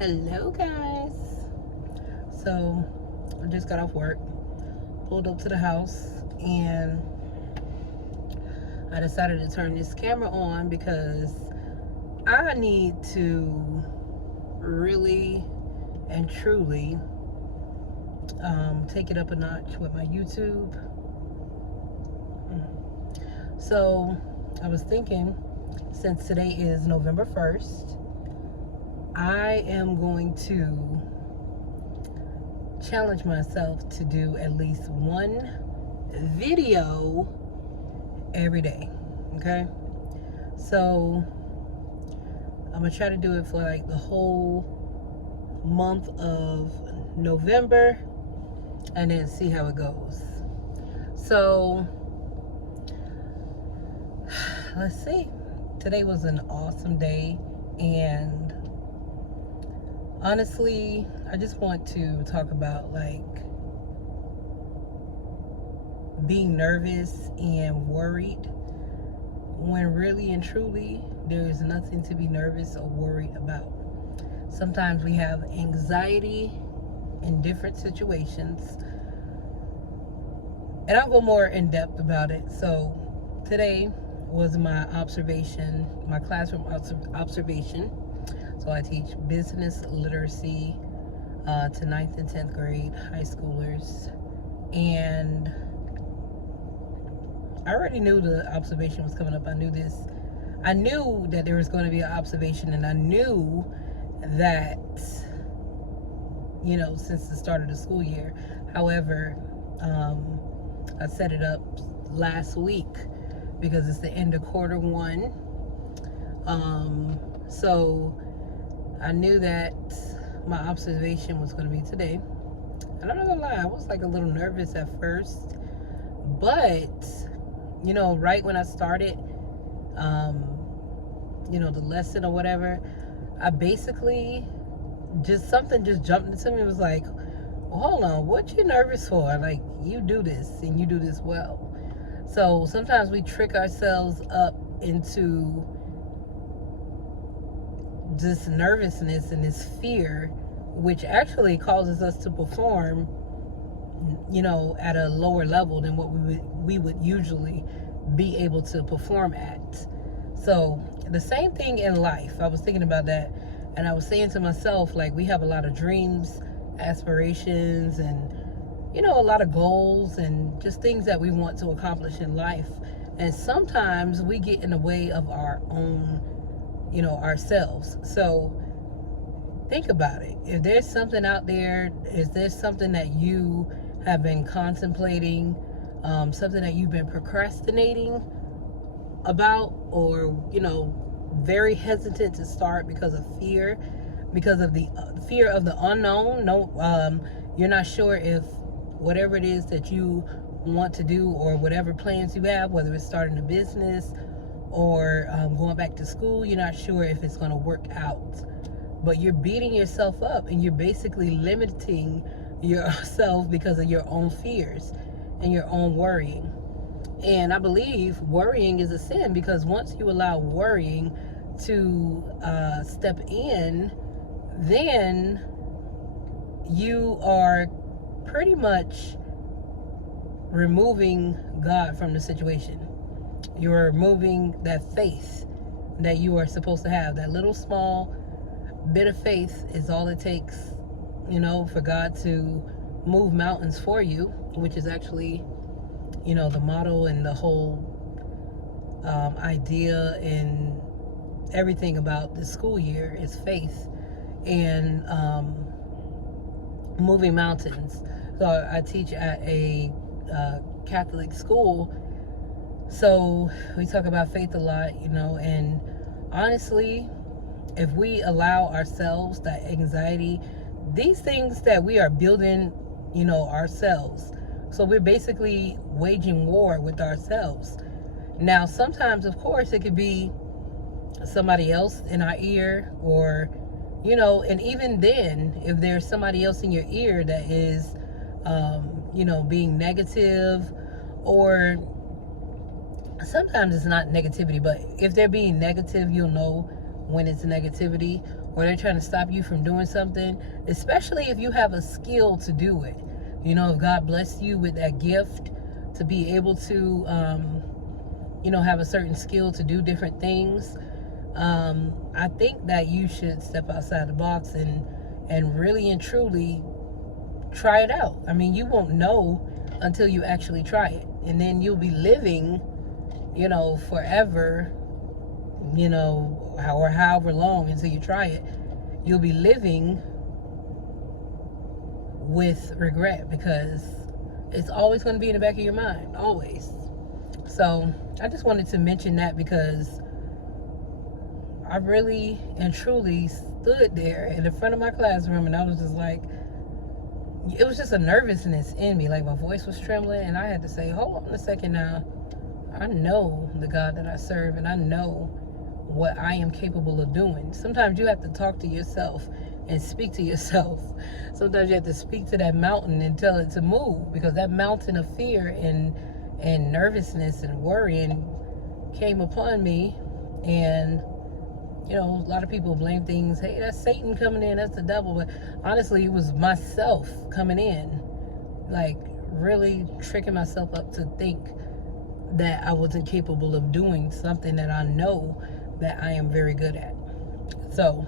Hello, guys. So, I just got off work, pulled up to the house, and I decided to turn this camera on because I need to really and truly take it up a notch with my YouTube. So, I was thinking, since today is November 1st, I am going to challenge myself to do at least one video every day. Okay? So I'm gonna try to do it for like the whole month of November and then see how it goes. So let's see. Today was an awesome day, and honestly, I just want to talk about like being nervous and worried when really and truly there is nothing to be nervous or worried about. Sometimes we have anxiety in different situations, and I'll go more in depth about it. So today was my observation, my classroom observation. So I teach business literacy to 9th and 10th grade high schoolers. And I already knew the observation was coming up. I knew this. I knew that there was going to be an observation, and I knew that, since the start of the school year. However, I set it up last week because it's the end of quarter one. So I knew that my observation was going to be today. And I'm not gonna lie, I was like a little nervous at first, but right when I started, the lesson or whatever, I basically something just jumped into me. It was like, well, hold on, what you nervous for? Like, you do this and you do this well. So sometimes we trick ourselves up into this nervousness and this fear, which actually causes us to perform, at a lower level than what we would usually be able to perform at. So the same thing in life. I was thinking about that, and I was saying to myself, like, we have a lot of dreams, aspirations, and a lot of goals and just things that we want to accomplish in life. And sometimes we get in the way of our own, ourselves. So think about it. If there's something out there, is there something that you have been contemplating, something that you've been procrastinating about, or very hesitant to start because of fear, because of the fear of the unknown? You're not sure if whatever it is that you want to do, or whatever plans you have, whether it's starting a business or going back to school, you're not sure if it's going to work out. But you're beating yourself up, and you're basically limiting yourself because of your own fears and your own worrying. And I believe worrying is a sin, because once you allow worrying to step in, then you are pretty much removing God from the situation. You're removing that faith that you are supposed to have. That little small bit of faith is all it takes, for God to move mountains for you, which is actually, the motto and the whole idea and everything about the school year is faith and moving mountains. So I teach at a Catholic school, so we talk about faith a lot, and honestly, if we allow ourselves that anxiety, these things that we are building, ourselves. So we're basically waging war with ourselves. Now, sometimes, of course, it could be somebody else in our ear, or, and even then, if there's somebody else in your ear that is, being negative, or sometimes it's not negativity, but if they're being negative, you'll know when it's negativity, or they're trying to stop you from doing something, especially if you have a skill to do it. You know, if God blessed you with that gift to be able to, you know, have a certain skill to do different things, I think that you should step outside the box and really and truly try it out. I mean, you won't know until you actually try it. And then you'll be living, you know, forever, you know, or however long until you try it. You'll be living with regret because it's always going to be in the back of your mind, always. So I just wanted to mention that because I really and truly stood there in the front of my classroom and I was just like, it was just a nervousness in me. Like my voice was trembling and I had to say, hold on a second now. I know the God that I serve and I know what I am capable of doing. Sometimes you have to talk to yourself and speak to yourself. Sometimes you have to speak to that mountain and tell it to move, because that mountain of fear and nervousness and worrying came upon me. And you know, a lot of people blame things, hey, that's Satan coming in, that's the devil. But honestly, it was myself coming in, like really tricking myself up to think that I wasn't capable of doing something that I know that I am very good at. So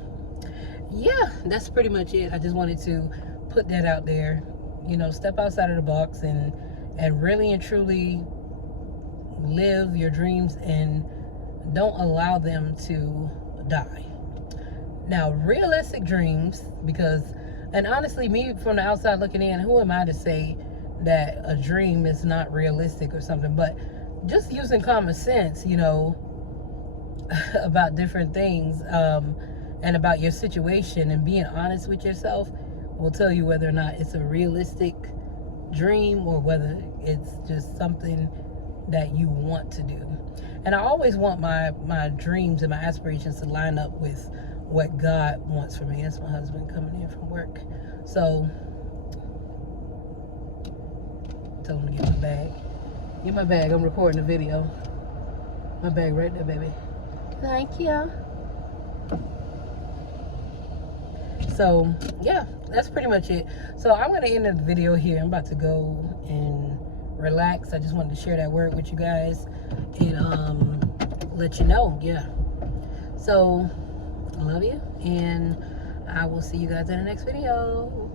yeah, that's pretty much it. I just wanted to put that out there. You know, step outside of the box and really and truly live your dreams and don't allow them to die. Now, realistic dreams, because, and honestly, me from the outside looking in, who am I to say that a dream is not realistic or something? But just using common sense, you know, about different things, and about your situation and being honest with yourself will tell you whether or not it's a realistic dream or whether it's just something that you want to do. And I always want my dreams and my aspirations to line up with what God wants for me. That's my husband coming in from work. So tell him to get my bag. Get my bag. I'm recording a video. My bag right there, baby. Thank you. So yeah, that's pretty much it. So I'm gonna end the video here. I'm about to go and relax. I just wanted to share that word with you guys and let you know. Yeah, so I love you and I will see you guys in the next video.